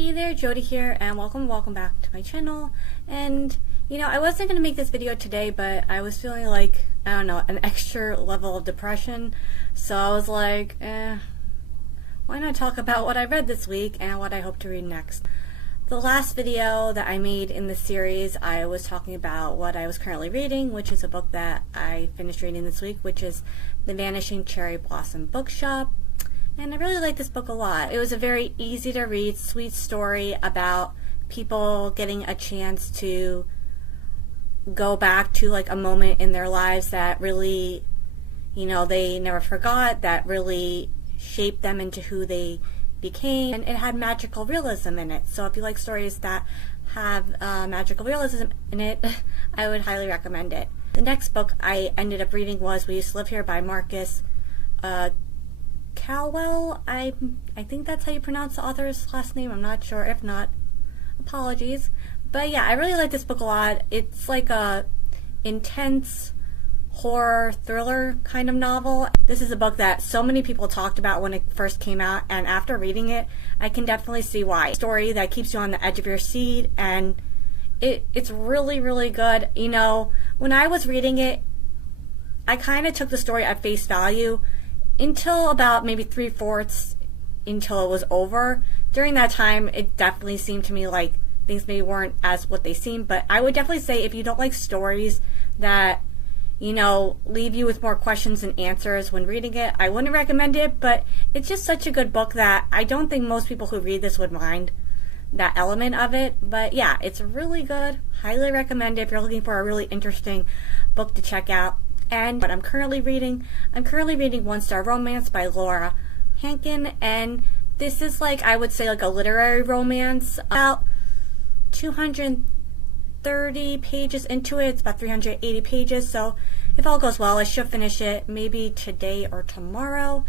Hey there, Jody here, and welcome back to my channel. And I wasn't gonna make this video today, but I was feeling like, I don't know, an extra level of depression. So I was like, why not talk about what I read this week and what I hope to read next. The last video that I made in this series, I was talking about what I was currently reading, which is a book that I finished reading this week, which is The Vanishing Cherry Blossom Bookshop. And I really like this book a lot. It was a very easy to read, sweet story about people getting a chance to go back to like a moment in their lives that really, they never forgot, that really shaped them into who they became. And it had magical realism in it. So if you like stories that have magical realism in it, I would highly recommend it. The next book I ended up reading was We Used to Live Here by Marcus Caldwell. I think that's how you pronounce the author's last name. I'm not sure. If not, apologies. But yeah, I really like this book a lot. It's like a intense horror thriller kind of novel. This is a book that so many people talked about when it first came out, and after reading it, I can definitely see why. A story that keeps you on the edge of your seat, and it's really, really good. When I was reading it, I kind of took the story at face value until about maybe 3/4 until it was over. During that time, it definitely seemed to me like things maybe weren't as what they seemed, but I would definitely say if you don't like stories that, leave you with more questions than answers when reading it, I wouldn't recommend it, but it's just such a good book that I don't think most people who read this would mind that element of it. But yeah, it's really good. Highly recommend it if you're looking for a really interesting book to check out. And what I'm currently reading One Star Romance by Laura Hankin, and this is like, I would say, like a literary romance. About 230 pages into it. It's about 380 pages, so if all goes well, I should finish it maybe today or tomorrow,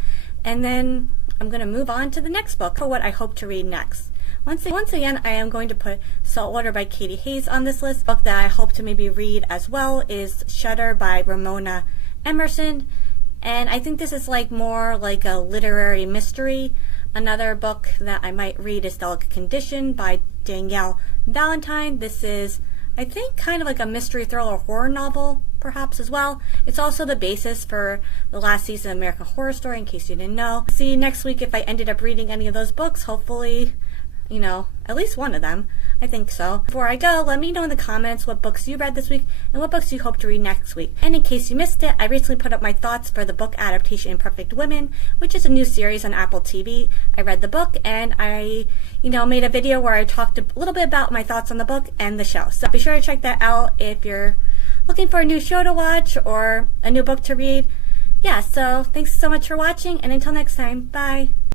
and then I'm going to move on to the next book for what I hope to read next. Once again, I am going to put Saltwater by Katie Hayes on this list. The book that I hope to maybe read as well is Shutter by Ramona Emerson, and I think this is like more like a literary mystery. Another book that I might read is Delicate Condition by Danielle Valentine. This is, I think, kind of like a mystery thriller horror novel, perhaps, as well. It's also the basis for the last season of American Horror Story, in case you didn't know. See you next week if I ended up reading any of those books. Hopefully, at least one of them. I think so. Before I go, let me know in the comments what books you read this week and what books you hope to read next week. And in case you missed it, I recently put up my thoughts for the book adaptation Imperfect Women, which is a new series on Apple TV. I read the book, and I, made a video where I talked a little bit about my thoughts on the book and the show. So be sure to check that out if you're looking for a new show to watch or a new book to read. Yeah, so thanks so much for watching, and until next time, bye.